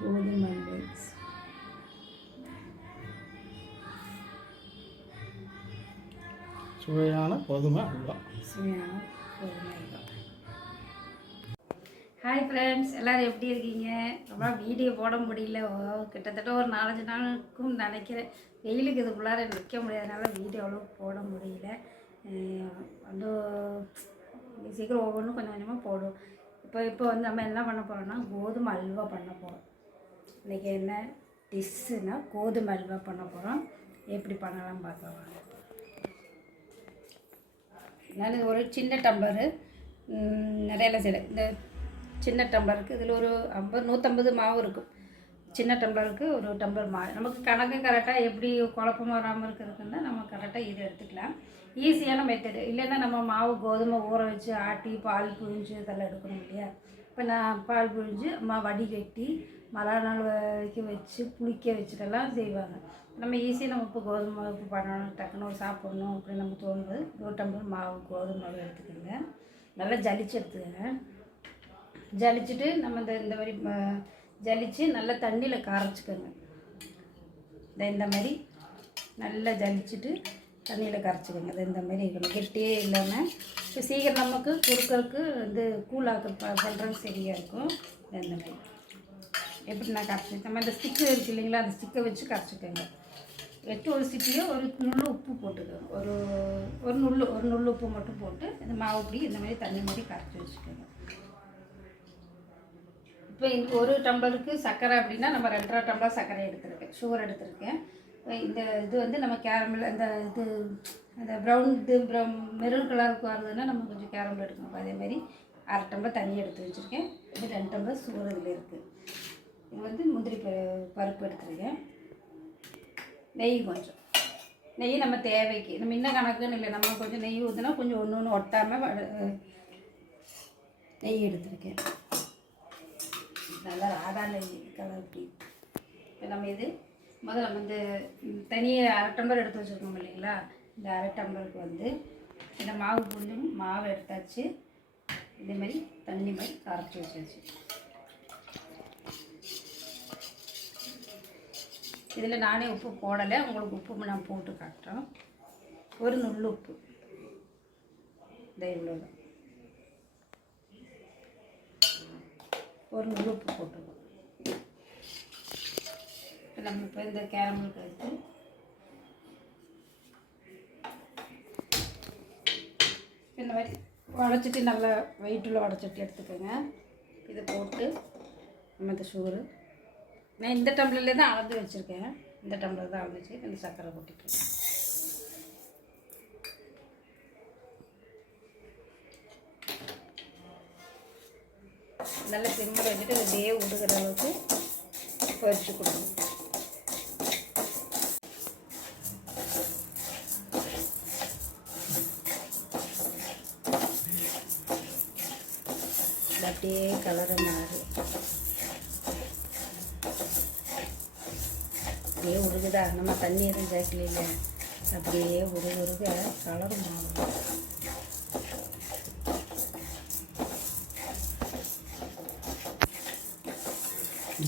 கோதுமை அல்வா. சுவையான கோதுமை அல்வா. ஹாய் ஃப்ரெண்ட்ஸ், எல்லோரும் எப்படி இருக்கீங்க? ரொம்ப வீடியோ போட முடியல. கிட்டத்தட்ட ஒரு 4-5 நாளுக்கும் நினைக்கிறேன். வெயிலுக்கு இதுக்குள்ளார நிற்க முடியாதனால வீடியோ அவ்வளோ போட முடியல. வந்து சீக்கிரம் ஒவ்வொன்றும் கொஞ்சம் கொஞ்சமாக போடும். இப்போ வந்து நம்ம என்ன பண்ண போகிறோம்னா கோதுமை அல்வா பண்ண போகிறோம். இன்றைக்கி என்ன டிஷ்ஷுன்னா கோதுமை அல்வா பண்ண போகிறோம். எப்படி பண்ணலாம் பார்க்கலாம். நான் ஒரு சின்ன டம்ளரு நிறையலாம் செய்யலை. இந்த சின்ன டம்ளருக்கு இதில் ஒரு 150 மாவு இருக்கும். சின்ன டம்ளருக்கு ஒரு டம்ளர் மாவு. நமக்கு கணக்கு கரெக்டாக எப்படி குழப்பம் வராமல் இருக்கிறதுக்குன்னா நம்ம கரெக்டாக இதை எடுத்துக்கலாம். ஈஸியான மெத்தடு. இல்லைன்னா நம்ம மாவு கோதுமை ஊற வச்சு ஆட்டி பால் புழிஞ்சு இதெல்லாம் எடுக்கணும் இல்லையா? இப்போ நான் பால் புழிஞ்சு வடிகட்டி மழை நாள் வச்சு புளிக்க வச்சுட்டெல்லாம் செய்வாங்க. நம்ம ஈஸியாக நம்ம இப்போ கோதுமை மாவு பண்ணணும், டக்குன்னு சாப்பிட்ணும் அப்படின்னு நம்ம தோணும்போது ஒரு டம்ளர் மாவு கோதுமை மாவு எடுத்துக்கோங்க. நல்லா ஜலிச்சு எடுத்துக்கோங்க. ஜலிச்சுட்டு நம்ம இந்த மாதிரி ஜலிச்சு நல்லா தண்ணியில் கரைச்சிக்கோங்க. இந்த மாதிரி நல்லா ஜலிச்சுட்டு தண்ணியில் கரைச்சிக்கோங்க. அது இந்த மாதிரி இருக்கணும், கெட்டியே இல்லாமல். இப்போ சீக்கிரம் நமக்கு குறுக்கறதுக்கு வந்து கூழாக்க பண்ணுறது சரியாக இருக்கும். இந்த மாதிரி எப்படி நான் கரைச்சி நம்ம இந்த ஸ்டிக்கு இருக்குது இல்லைங்களா, அந்த ஸ்டிக்கை வச்சு கரைச்சிக்கோங்க. வச்சு ஒரு ஸ்டிக்கையோ ஒரு நுள்ளு உப்பு போட்டுக்கோங்க. ஒரு நுள்ளு உப்பு மட்டும் போட்டு இந்த மாவு இப்படி இந்த மாதிரி தண்ணி மாதிரி கரைச்சி வச்சுக்கோங்க. இப்போ ஒரு டம்ளருக்கு சர்க்கரை அப்படின்னா நம்ம 2.5 டம்ளர் சர்க்கரை எடுத்துருக்கேன், சுகர் எடுத்துருக்கேன். இந்த இது வந்து நம்ம கேரமல் அந்த மெரூன் கலருக்கு வருதுன்னா நம்ம கொஞ்சம் கேரமல் எடுக்கணும். அதேமாதிரி 1/2 டம்ளர் தண்ணி எடுத்து வச்சுருக்கேன். இது 2 டம்ளர் சுகர் இதில் இருக்குது. இது வந்து முந்திரி பருப்பு எடுத்துருக்கேன். நெய் நம்ம தேவைக்கு, நம்ம இன்னும் கணக்குன்னு இல்லை, நம்ம கொஞ்சம் நெய் ஊற்றினா கொஞ்சம் ஒன்று ஒட்டாமல் நெய் எடுத்துருக்கேன். நல்லா ராடா நெய் கலர் இப்படி. இப்போ நம்ம இது முதல்ல நம்ம இந்த தனியாக 1/2 டம்ளர் எடுத்து வச்சுருக்கோம் இல்லைங்களா, இந்த 1/2 டம்ளருக்கு வந்து இந்த மாவு புரிஞ்சும் மாவு எடுத்தாச்சு. இதேமாதிரி தண்ணி மாதிரி கரைச்சி வச்சாச்சு. இதில் நானே உப்பு போடலை, உங்களுக்கு உப்பு நான் போட்டு காட்டுறோம். ஒரு நுள்ளு உப்பு, இவ்வளோதான். ஒரு நுள்ளு உப்பு போட்டுருக்கோம். நம்ம இப்போ இந்த கேரமலுக்கு எடுத்து இந்த மாதிரி உடச்சிட்டு நல்லா வெயிட்டுள்ள உடச்சிட்டு எடுத்துக்கோங்க. இதை போட்டு நம்ம இந்த சுகரு நான் இந்த டம்ளர்லேயே தான் அளந்து வச்சுருக்கேன். இந்த டம்ளர் தான் அளந்துச்சு. இந்த சர்க்கரை கொட்டிட்டு நல்லா சிம்மில் வச்சுட்டு அப்படியே உடுகிற அளவுக்கு பறிச்சு கொடுக்கணும். அப்படியே கலரை மாறு அப்படியே உருகுதா, நம்ம தண்ணி எதுவும் சேர்க்கல, அப்படியே உருக கலரும் மாறும்.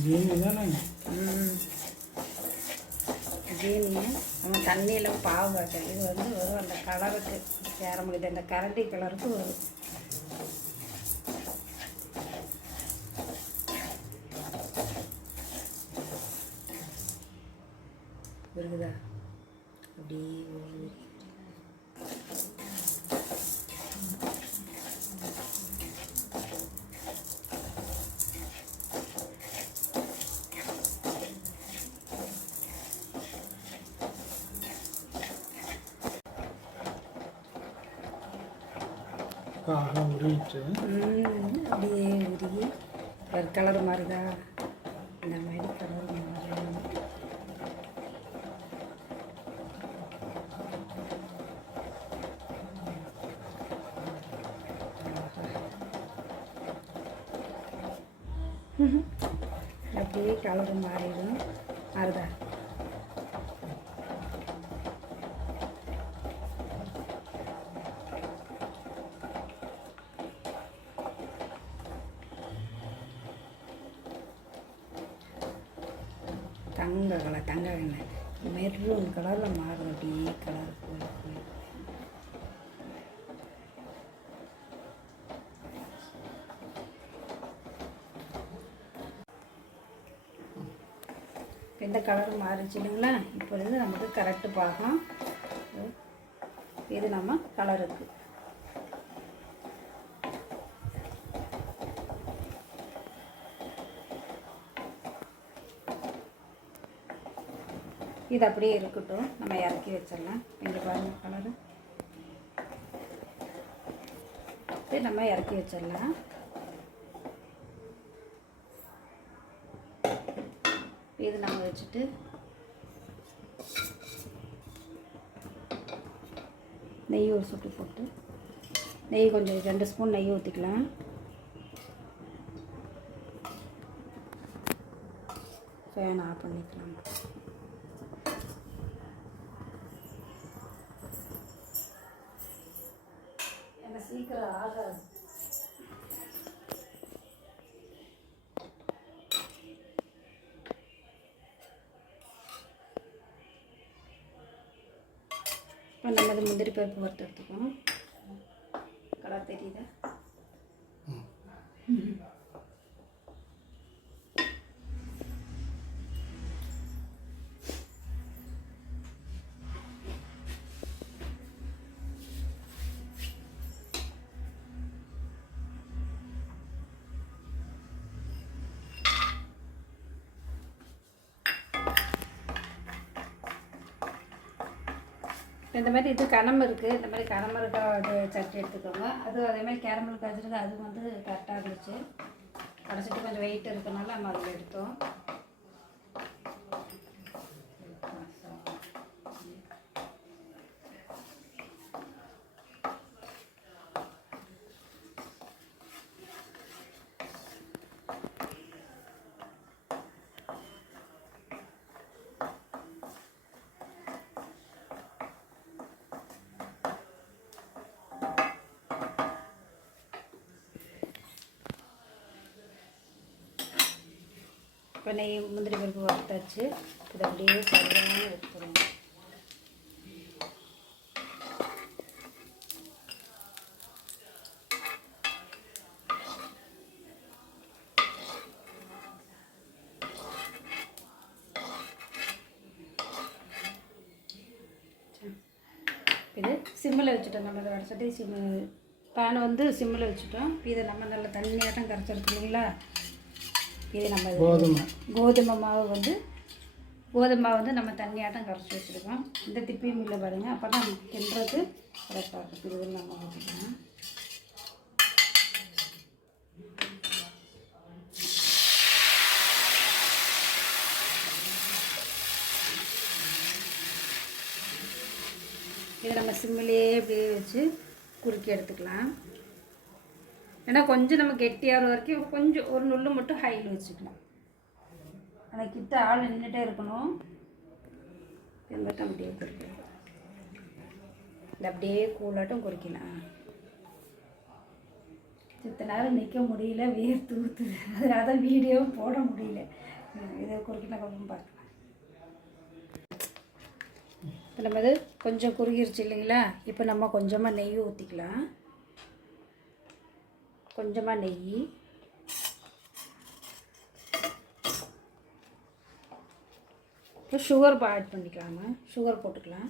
ஜீனி நம்ம தண்ணியில் பாவு காய்ச்சல். இது வந்து வரும் அந்த கலருக்கு சேர முடியுது, அந்த கரண்டி கலருக்கு வரும். இருக்குதா அப்படியே உருகிட்டு அப்படியே உருகி கலர் மாதிரிதா, இந்த மாதிரி கலர் மாதிரி. அப்படியே கலர் மாறிடும். மாறுதா? தங்க எண்ணெய் மெரூன் கலரில் மாறும். அப்படியே கலர் போய் இந்த கலர் மாறிச்சு இல்லைங்களா? இப்பொழுது நமக்கு கரெக்டு பாகம். இது நம்ம கலருக்கு இது அப்படியே இருக்கட்டும். நம்ம இறக்கி வச்சிடலாம். இங்கே பாருங்கள் கலரு. இது நம்ம இறக்கி வச்சிடலாம். இது நம்ம வச்சுட்டு நெய் ஒரு சொட்டு போட்டு நெய் கொஞ்சம் 2 ஸ்பூன் நெய் ஊற்றிக்கலாம். ஃபேன் ஆஃப் பண்ணிக்கலாம். எனக்கு சீக்கிரம் ஆகாது. இப்போ நம்ம அது முந்திரி பருப்பு வறுத்து எடுத்துக்கணும். கலர் தெரியுதா? இந்த மாதிரி இது கனம் இருக்குது. இந்த மாதிரி கனம் இருக்க இது சட்டி எடுத்துக்கோங்க. அது அதேமாதிரி கேரமல் காய்ச்சிருக்கு. அது வந்து கரெக்டாக இருந்துச்சு. கடைசிட்டு கொஞ்சம் வெயிட் இருக்கனால நம்ம அதில் எடுத்தோம். இப்போ நெய் முந்திரி பருப்பு வறுத்தாச்சு. இதை அப்படியே சரியான எடுத்துருவோம். இது சிம்மில் வச்சுட்டோம். நம்ம இதை வடச்சட்டி பேனை வந்து சிம்மில் வச்சுட்டோம். இதை நம்ம நல்லா தண்ணியாட்டம் கரைச்சிருக்கு இல்லைங்களா? இது நம்ம கோதுமை மாவு வந்து நம்ம தண்ணியாட்டம் கரைச்சி வச்சுருக்கோம். இந்த திப்பியும் இல்லை பாருங்கள். அப்போ தான் கிண்டுறது கரெக்டாக இருக்கும். இது நம்ம ஊற்றிக்கலாம். இதை நம்ம சிம்மிலேயே இப்படியே வச்சு குறுக்கி எடுத்துக்கலாம். ஏன்னா கொஞ்சம் நம்ம கெட்டியாகிற வரைக்கும் கொஞ்சம் ஒரு நுள்ளு மட்டும் ஹையில் வச்சுக்கலாம். ஆனால் கிட்ட ஆள் நின்றுட்டே இருக்கணும். இது மட்டும் அப்படியே குறிக்கலாம். இது அப்படியே கூலாட்டம் குறிக்கலாம். இத்தனை நேரம் நிற்க முடியல, வேர்த்து ஊற்றுது. அதனால தான் வீடியோவும் போட முடியல. இதை குறுக்கினா கொஞ்சம் பார்க்கலாம். இப்போ நம்ம இது கொஞ்சம் குறுகிருச்சு இல்லைங்களா? இப்போ நம்ம கொஞ்சமாக நெய் ஊற்றிக்கலாம். கொஞ்சமாக நெய், இப்போ சுகர் ஆட் பண்ணிக்கலாமா? சுகர் போட்டுக்கலாம்.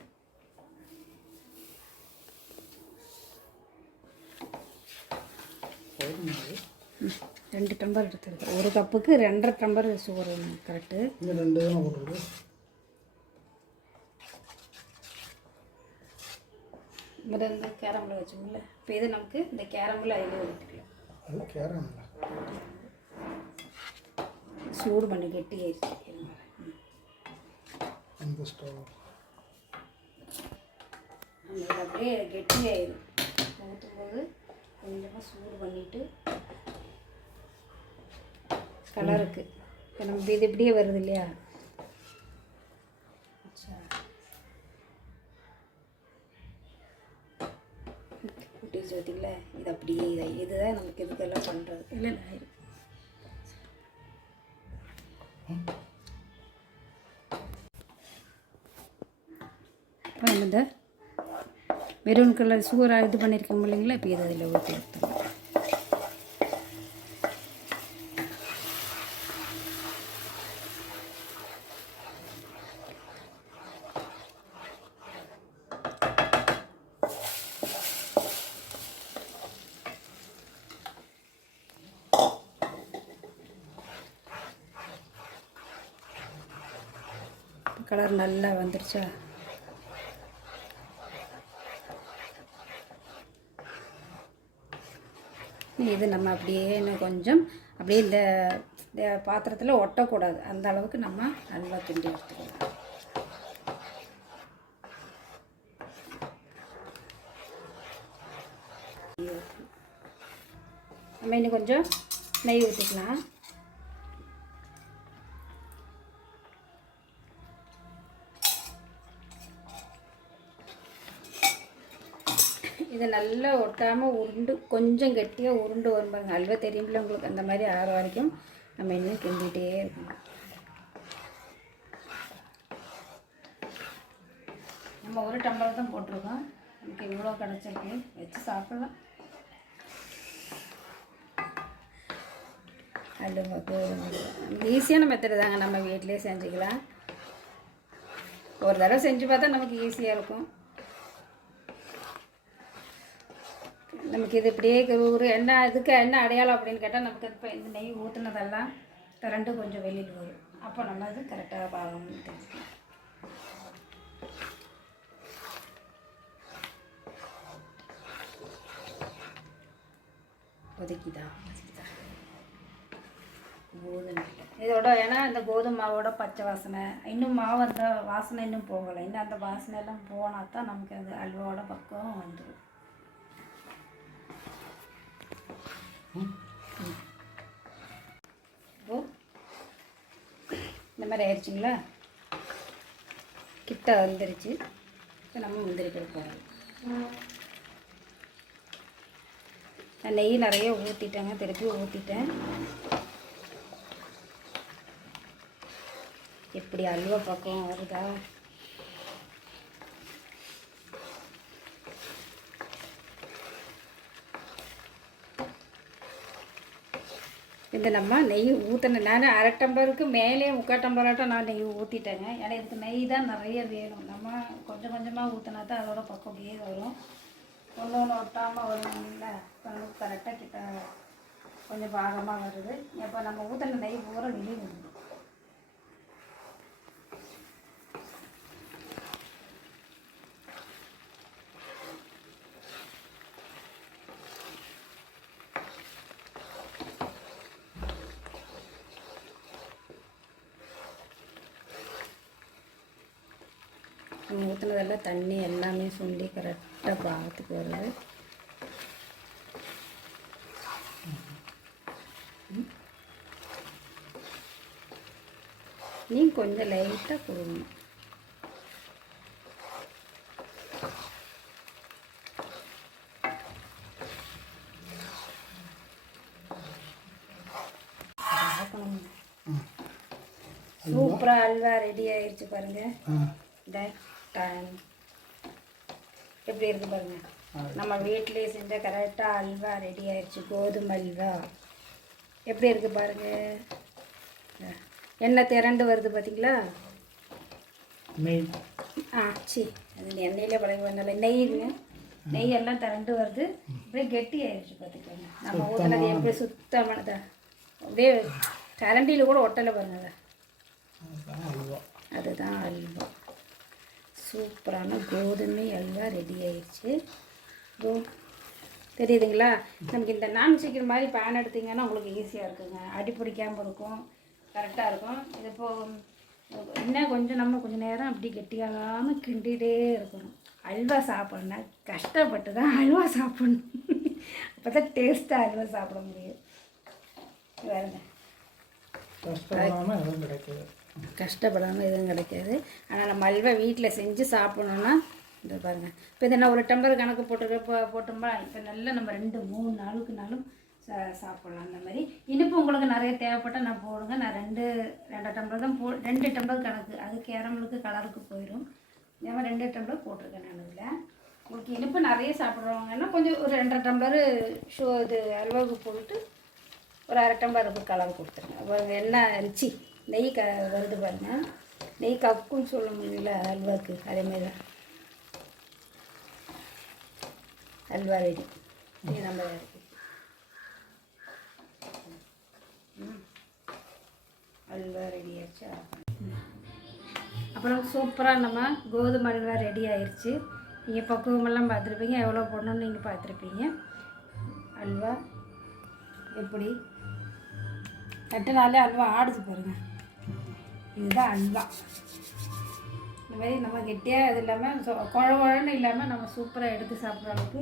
ரெண்டு டம்ளர் எடுத்துருக்கு. ஒரு கப்புக்கு 2.5 டம்ளர் சுகர் வேணும். கரெக்டு. முதல்ல கேரமில் வச்சோம்ல. இப்போ இது நமக்கு இந்த கேரமில் அதிலே ஊற்றிக்கலாம். சூடு பண்ணி கெட்டி ஆயிடுச்சு. அப்படியே கெட்டி ஆயிடும். ஊற்றும்போது கொஞ்சமாக சூடு பண்ணிவிட்டு கலருக்கு இப்போ நம்ம இது இப்படியே வருது இல்லையா? குட்டிச்சு பார்த்தீங்களா? இது அப்படியே இதுதான் நமக்கு இதுக்கெல்லாம் பண்ணுறது இல்லை. இப்போ இந்த மெரூன் கலர் சுகராக இது பண்ணியிருக்கோம் இல்லைங்களா, இப்போ இதை அதில் ஊற்றி எடுத்துக்கலாம். கலர் நல்லா வந்துருச்சா? இது நம்ம அப்படியே இன்னும் கொஞ்சம் அப்படியே இந்த பாத்திரத்தில் ஒட்டக்கூடாது, அந்த அளவுக்கு நம்ம நல்லா கிண்டி எடுத்துக்கலாம். நம்ம இன்னும் கொஞ்சம் நெய் ஊற்றிக்கலாம். இதை நல்லா ஒட்டாமல் உருண்டு கொஞ்சம் கெட்டியாக உருண்டு வரும் பாருங்க. அல்வா தெரியும்ல உங்களுக்கு, அந்த மாதிரி ஆற வரைக்கும் நம்ம இன்னும் கிண்டிகிட்டே இருக்கணும். நம்ம ஒரு டம்ளர் தான் போட்டிருக்கோம், நமக்கு இவ்வளோ கிடச்சிருக்கு, வச்சு சாப்பிடலாம். அல்வாக்கு நமக்கு ஈஸியான மெத்தடு தாங்க, நம்ம வீட்டிலே செஞ்சுக்கலாம். ஒரு தடவை செஞ்சு பார்த்தா நமக்கு ஈஸியாக இருக்கும். நமக்கு இது இப்படியே ஒரு என்ன இதுக்கு என்ன அடையாளம் அப்படின்னு கேட்டால், நமக்கு இப்போ இந்த நெய் ஊற்றுனதெல்லாம் திரண்டு கொஞ்சம் வெளியில் வரும். அப்போ நம்ம அது கரெக்டாக பாகம்னு தெரிஞ்சுக்கலாம். ஒதுக்கிதான் கோதுமை இதோட, ஏன்னா இந்த கோதுமை மாவோட பச்சை வாசனை இன்னும் மாவு அந்த வாசனை இன்னும் போகலை. இன்னும் அந்த வாசனை எல்லாம் போனால் தான் நமக்கு அந்த அல்வாவோட பக்கம் வந்துடும். இந்த மாதிரி ஆயிடுச்சுங்களா, கிட்ட வந்துருச்சு. இப்போ நம்ம முந்திரி கொடுப்போம். நான் நெய் நிறைய ஊற்றிட்டேங்க, திருப்பி ஊற்றிட்டேன். எப்படி அல்வா பக்கம் வருதா? இந்த நம்ம நெய் ஊற்றின, நான் அரை டம்ளருக்கு மேலே 3/4 டம்ளராட்டம் நான் நெய் ஊற்றிட்டேங்க. ஏன்னா இதுக்கு நெய் தான் நிறைய வேணும். நம்ம கொஞ்சம் கொஞ்சமாக ஊற்றினா தான் அதோட பக்கம் அப்படியே வரும். ஒன்று ஒன்று ஒட்டாமல் வரும்ல, நமக்கு கரெக்டாக கிட்ட கொஞ்சம் பாகமாக வருது. இப்போ நம்ம ஊற்றின நெய் பூரா வெளியே வந்துடும். நம்ம ஊற்றுனதெல்லாம் தண்ணி எல்லாமே சுண்டி கரெக்டாக பாகத்துக்கு வருது. நீ கொஞ்சம் லைட்டாக கொடுங்க. சூப்பராக அல்வா ரெடி ஆயிடுச்சு பாருங்க. எப்படி இருக்கு பாருங்க, நம்ம வீட்டிலே செஞ்ச கரெக்டாக அல்வா ரெடி ஆயிடுச்சு. கோதுமை அல்வா எப்படி இருக்கு பாருங்க. எண்ணெய் திரண்டு வருது பார்த்தீங்களா? சி அது எண்ணெயிலே பழக வேண்டாம், நெய்ங்க, நெய் எல்லாம் திரண்டு வருது. அப்படியே கெட்டி ஆயிடுச்சு பார்த்துக்கோங்க. நம்ம ஊற்றினது எப்படி சுத்தமானதா, அப்படியே கரண்டியில் கூட ஒட்டலை பாருங்க. அதுதான் அல்வா. சூப்பரான கோதுமை அல்வா ரெடி ஆயிடுச்சு. தெரியுதுங்களா? நமக்கு இந்த நான்ஸ்டிக் மாதிரி பேன் எடுத்திங்கன்னா உங்களுக்கு ஈஸியாக இருக்குங்க, அடி பிடிக்காமல் இருக்கும், கரெக்டாக இருக்கும். இது இப்போது என்ன கொஞ்சம் நம்ம கொஞ்சம் நேரம் அப்படி கெட்டியாகாமல் கிண்டிகிட்டே இருக்கணும். அல்வா சாப்பிட்ணுன்னா கஷ்டப்பட்டு தான் அல்வா சாப்பிட்ணும், அப்போ தான் டேஸ்ட்டாக அல்வா சாப்பிட முடியும். வேறுங்க கஷ்டப்படாமல் எதுவும் கிடைக்காது. ஆனால் நம்ம அல்வா வீட்டில் செஞ்சு சாப்பிட்ணுன்னா இந்த பாருங்கள். இப்போ இதை நான் ஒரு டம்ளர் கணக்கு போட்டோம்னா இப்போ நல்லா நம்ம 2-3 நாளுக்குனாலும் சாப்பிட்லாம். அந்த மாதிரி இனிப்பு உங்களுக்கு நிறைய தேவைப்பட்டால் நான் போடுங்க. நான் 2 டம்ளர் தான் 2 டம்ளர் கணக்கு, அது கேரமலுக்கு கலருக்கு போயிடும். இந்த மாதிரி 2 டம்ளர் போட்டிருக்கேன் நான் இதில். உங்களுக்கு இனிப்பு நிறைய சாப்பிட்றவங்கன்னா கொஞ்சம் ஒரு 2.5 டம்ளர் இது அல்வாவுக்கு போட்டு ஒரு 1/2 டம்ளர் அதுக்கு கலந்து கொடுத்துருங்க. அப்புறம் எண்ணெய் ரிச்சி நெய் வருது பாருங்க. நெய் கக்குன்னு சொல்ல முடியல அல்வாவுக்கு, அதேமாதிரி தான் அல்வா ரெடி. இது நம்ம அல்வா ரெடி ஆயிடுச்சா? அப்புறம் சூப்பராக நம்ம கோதுமை அல்வா ரெடி ஆயிடுச்சு. நீங்கள் பக்குவமெல்லாம் பார்த்துருப்பீங்க, எவ்வளோ போடணும்னு நீங்கள் பார்த்துருப்பீங்க. அல்வா எப்படி தட்டுனாலே அல்வா ஆடுது பாருங்கள். இதுதான் அல்வா. இந்த மாதிரி நம்ம கெட்டியாக இது இல்லாமல் குழன்னு இல்லாமல் நம்ம சூப்பராக எடுத்து சாப்பிட்ற அளவுக்கு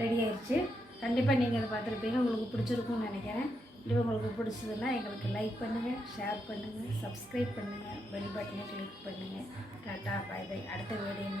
ரெடி ஆயிடுச்சு. கண்டிப்பாக நீங்கள் அதை பார்த்துருப்பீங்க, உங்களுக்கு பிடிச்சிருக்கும்னு நினைக்கிறேன். இது உங்களுக்கு பிடிச்சதுன்னா எங்களுக்கு லைக் பண்ணுங்கள், ஷேர் பண்ணுங்கள், சப்ஸ்கிரைப் பண்ணுங்கள், பெல் பட்டனை கிளிக் பண்ணுங்கள். Tata, bye bye. அடுத்த வீடியோ